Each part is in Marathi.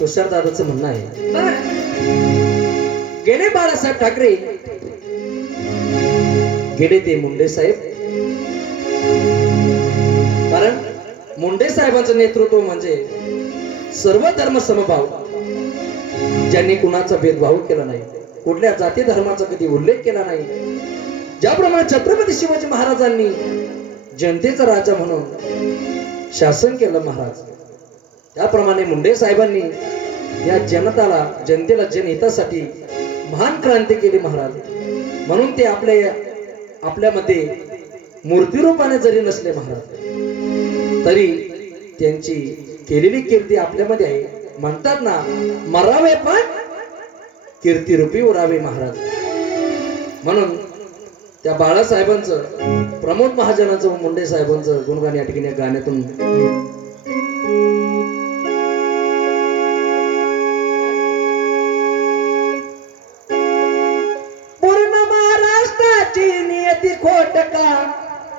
तुषार दादाच म्हणणं आहे. गेले बाळासाहेब ठाकरे. गेले ते मुंडे साहेब. कारण मुंडे साहेबांचं नेतृत्व म्हणजे सर्व धर्म समभाव ज्यांनी कुणाचा भेदभाव केला नाही कुठल्या जाती धर्माचा कधी उल्लेख केला नाही. ज्याप्रमाणे छत्रपती शिवाजी महाराजांनी जनतेचा राजा म्हणून शासन केलं महाराज. त्याप्रमाणे मुंडे साहेबांनी या जनताला जनतेला जनहितासाठी महान क्रांती केली महाराज. म्हणून ते आपल्या आपल्यामध्ये मूर्तिरूपाने जरी नसले महाराज तरी त्यांची केलेली कीर्ती आपल्यामध्ये आहे. म्हणतात ना मरावे पण कीर्तिरूपी उरावे महाराज. म्हणून त्या बाळासाहेबांचं प्रमोद महाजनाचं मुंडे साहेबांचं गुणगान या ठिकाणी या गाण्यातून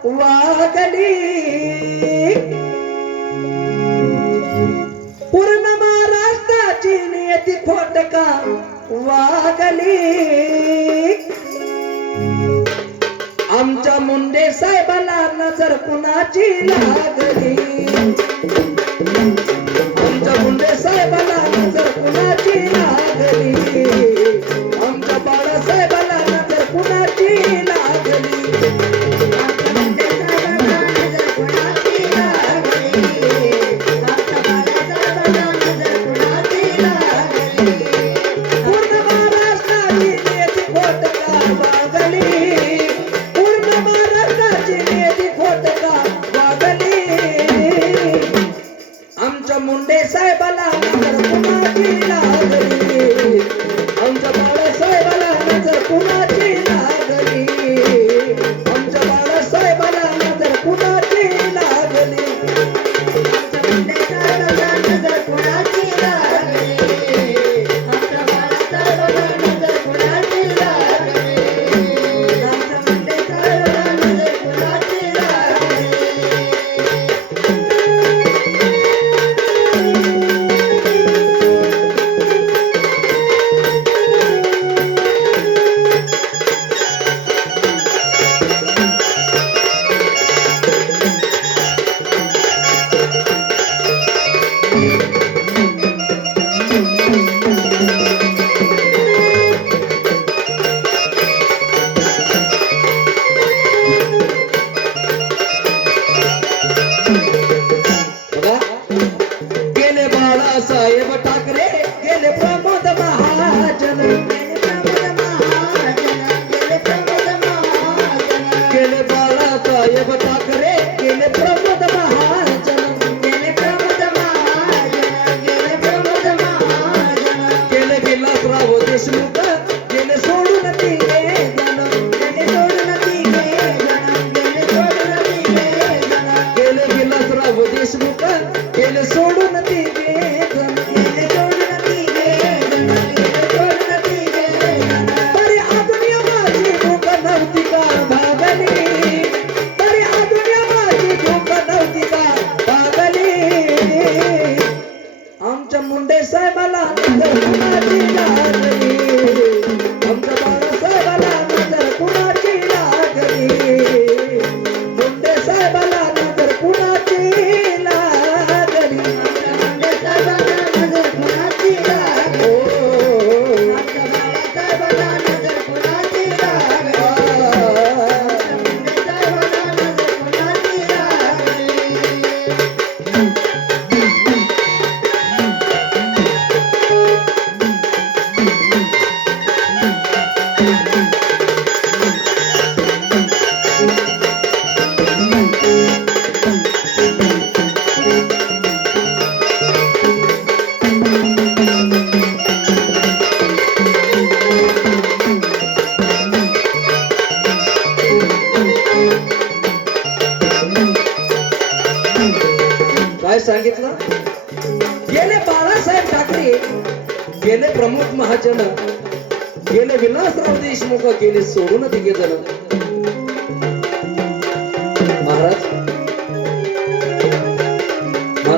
वागली पूर्ण महाराष्ट्राची नियती खोट का वागली आमच्या मुंडे साहेबाला नजर कुणाची लागली?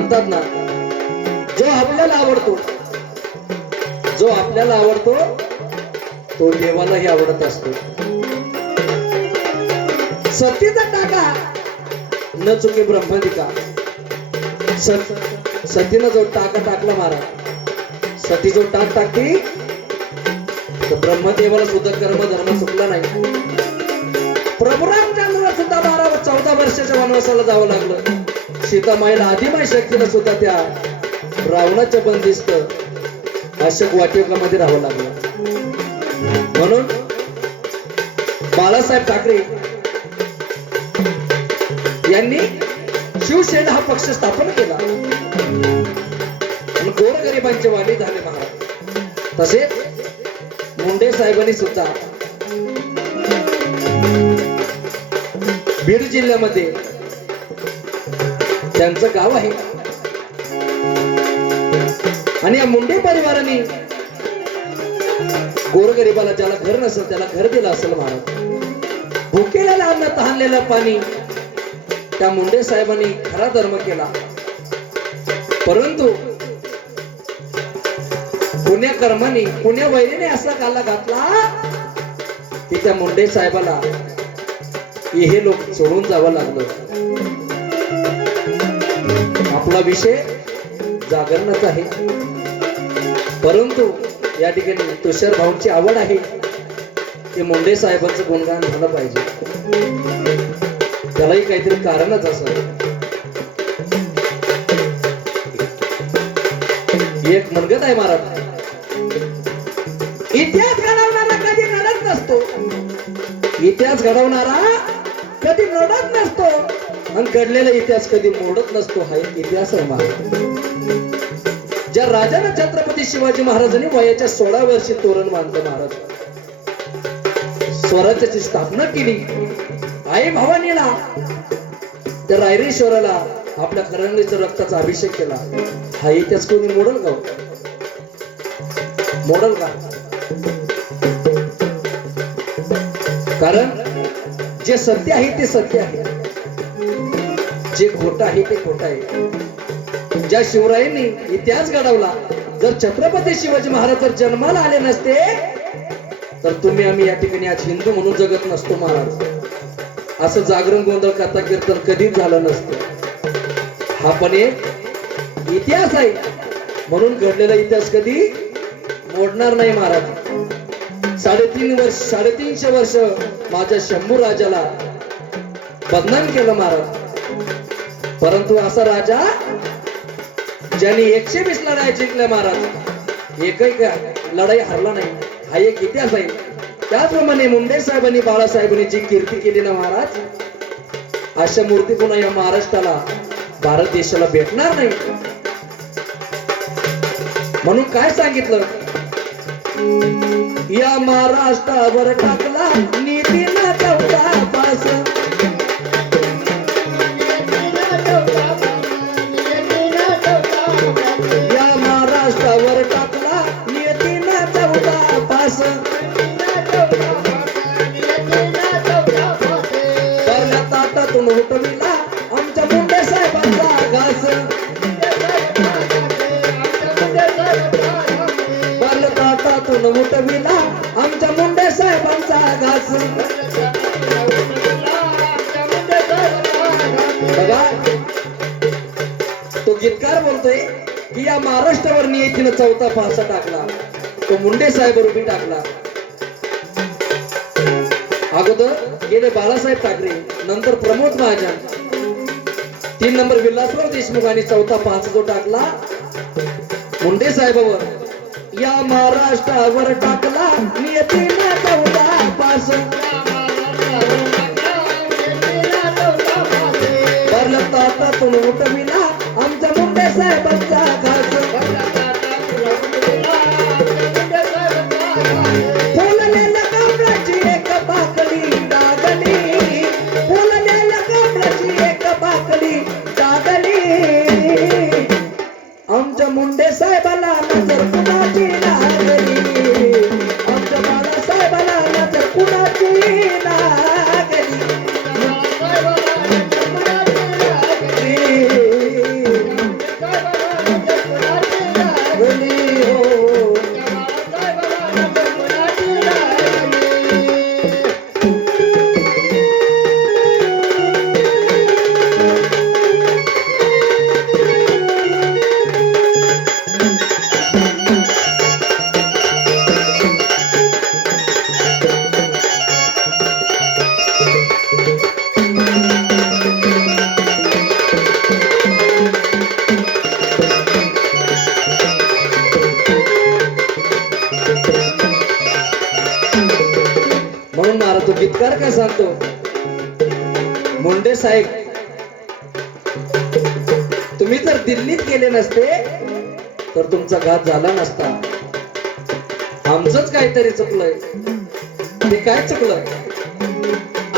म्हणतात ना जो आपल्याला आवडतो जो आपल्याला आवडतो तो देवालाही आवडत असतो. सतीचा टाका न चुके ब्रह्मदिका. सत सतीनं जो टाका टाकला मारा. सती जो टाक टाकती तर ब्रह्मदेवाला सुद्धा कर्म धर्म सुटला नाही. प्रभुरामचंद्र सुद्धा बारा चौदा वर्षाच्या वनवासाला जावं लागलं. सीतामाईला आदिमाई शक्तीला सुद्धा त्या. रावणाच्या बंदिस्त अशक वाटिकामध्ये राहावं लागलं. म्हणून बाळासाहेब ठाकरे यांनी शिवसेना हा पक्ष स्थापन केला. आणि गोरगरिबांचे वाणी झाले महाराज. तसेच मुंडे साहेबांनी सुद्धा बीड जिल्ह्यामध्ये त्यांचं गाव आहे. आणि या मुंडे परिवाराने गोरगरिबाला ज्याला घर नसेल त्याला घर दिलं असेल महाराज. भुकेलेलं अन्न तहानलेलं पाणी त्या मुंडे साहेबांनी खरा धर्म केला. परंतु पुण्या कर्माने पुण्या वैरीने असा काला घातला की त्या मुंडे साहेबाला हे लोक सोडून जावं लागलं. आपला विषय जागरणच आहे. परंतु या ठिकाणी तुषार भाऊंची आवड आहे की मुंडे साहेबांचं गुणगान झालं पाहिजे. त्यालाही काहीतरी कारणच असं. एक मनगत आहे महाराज इतिहास घडवणारा कधी रडत नसतो. इतिहास घडवणारा कधी रडत नसतो. आणि घडलेला इतिहास कधी मोडत नसतो हा एक इतिहास आहे ज्या राजानं छत्रपती शिवाजी महाराजांनी वयाच्या सोळा वर्षी तोरण बांधलं महाराज. स्वराज्याची स्थापना केली. आई भवानीला त्या रायरेश्वराला आपल्या करंगलीच्या रक्ताचा अभिषेक केला. हा इतिहास कोणी मोडल का हो? मोडल का? कारण जे सत्य आहे ते सत्य आहे. जे खोटं आहे ते खोटं आहे. ज्या शिवरायांनी इतिहास घडवला. जर छत्रपती शिवाजी महाराज जर जन्माला आले नसते तर तुम्ही आम्ही या ठिकाणी आज हिंदू म्हणून जगत नसतो महाराज. असं जागरण गोंधळ कथा कीर्तन कधीच झालं नसतं. हा पण एक इतिहास आहे. म्हणून घडलेला इतिहास कधी मोडणार नाही महाराज. साडेतीन वर्ष साडेतीनशे वर्ष माझ्या शंभू राजाला बदनाम केलं महाराज. परंतु असा राजा ज्यांनी एकशे वीस लढाई जिंकल्या महाराज एकही का लढाई हरला नाही. हा एक इतिहास आहे. त्याचप्रमाणे मुंडे साहेबांनी बाळासाहेबांनी जी कीर्ती केली ना महाराज अशा मूर्ती पुन्हा या महाराष्ट्राला भारत देशाला भेटणार नाही. म्हणून काय सांगितलं? या महाराष्ट्रावर टाकला नीतीना चौदा पास ताटातून उठविला आमच्या मुंडे साहेबांचा घास ताटातून आमच्या मुंडे साहेबांचा घास बघा तो गीतकार बोलतोय की या महाराष्ट्रावर नियतीनं चौथा फासा टाकला. तो मुंडे साहेब रुपी टाकला. अगोदर गेले बाळासाहेब ठाकरे नंतर प्रमोद महाजन. तीन नंबर विलासराव देशमुख आणि चौथा पाच जो टाकला. मुंडे साहेबावर या महाराष्ट्रावर टाकला. नियतीनं चौथा पास भरलं ताटातून उठविला. आमच्या मुंडे साहेबांचा मुंडे साहेब तुम्ही जर दिल्लीत गेले नसते तर तुमचा घात झाला नसता. आमचंच काहीतरी चुकलंय. ते काय चुकलंय?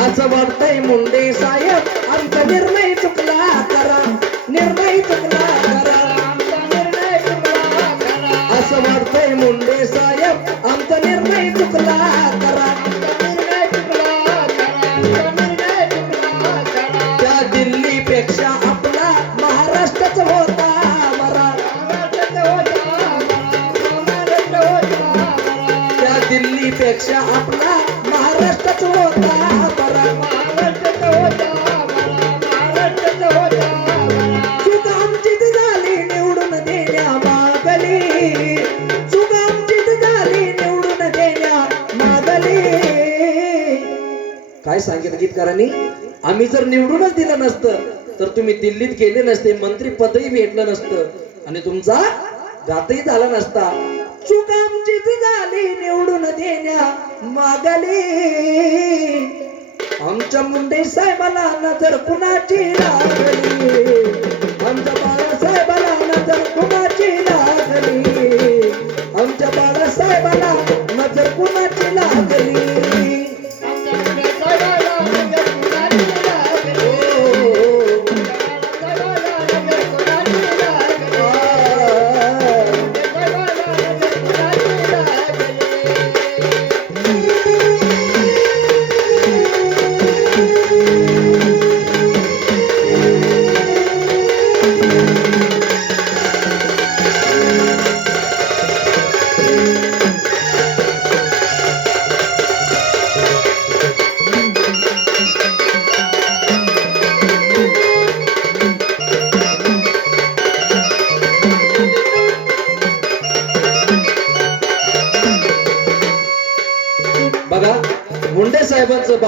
असं वाटतंय मुंडे साहेब आमचा निर्णय चुकला करा. निर्णय चुकला करा. आमचा निर्णय चुकला खरा. असं वाटतंय मुंडे साहेब आमचा निर्णय चुकला आपला होता बरा होता होता आमचीच झाली निवडून देण्या मागली. आमचीच झाली निवडून देण्या मागली. काय सांगितलं गीतकारांनी? आम्ही जर निवडूनच दिलं नसतं तर तुम्ही दिल्लीत गेले नसते मंत्री पदही भेटलं नसतं. आणि तुमचा घातही झाला नसता. चूक आमचीच झाली निवडून देण्या मागली. आमच्या मुंडे साहेबाला नजर कुणाची लागली? आमच्या बाळासाहेबाला नजर कुणाची लागली? आमच्या बाळासाहेबाला नजर कुणाची लागली?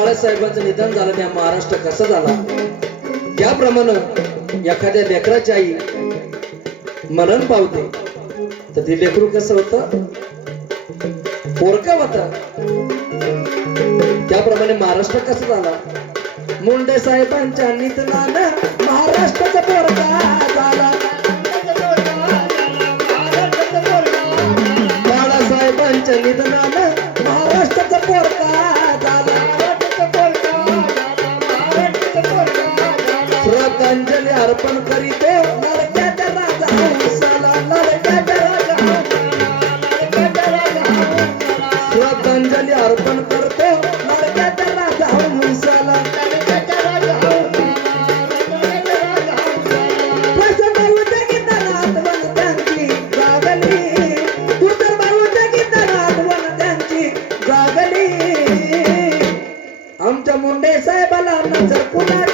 बाळासाहेबांचं निधन झालं त्या महाराष्ट्र कसं झाला? त्याप्रमाणे एखाद्या लेकराची आई मरण पावते. तर ते लेकरू कसं होतं? पोरका होता. त्याप्रमाणे महाराष्ट्र कसं झाला? मुंडे साहेबांच्या निधनानं महाराष्ट्राचा पोरका झाला. साहेबाला नजर कुणाची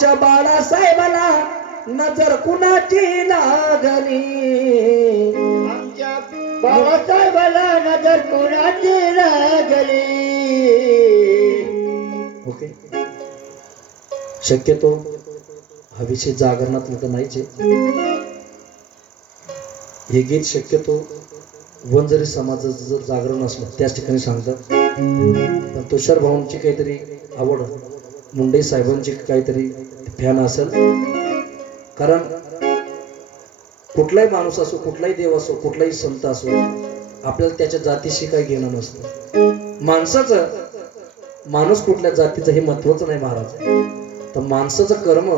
आमच्या बाळासाहेबाला नजर कुणाची लागली? बाबासाहेबाला नजर कोणाची लागली? ओके. शक्यतो हा विषय जागरणात तर नाहीच हे गीत शक्यतो वंजरी समाजाचं जर जागरण असलं त्याच ठिकाणी सांगतात. पण तुषार भाऊंची काहीतरी आवड मुंडे साहेबांची काहीतरी फॅन असेल. कारण कुठलाही माणूस असो कुठलाही देव असो कुठलाही संत असो आपल्याला त्याच्या जातीशी काही घेणं नसतं. माणसाचं माणूस कुठल्या जातीचं हे महत्वाचं नाही महाराज. तर माणसाचं कर्म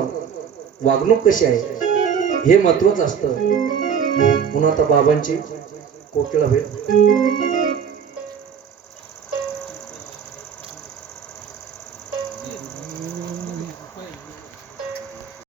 वागणूक कशी आहे हे महत्वाचं असतं. पुन्हा आता बाबांची कोकिळा होईल.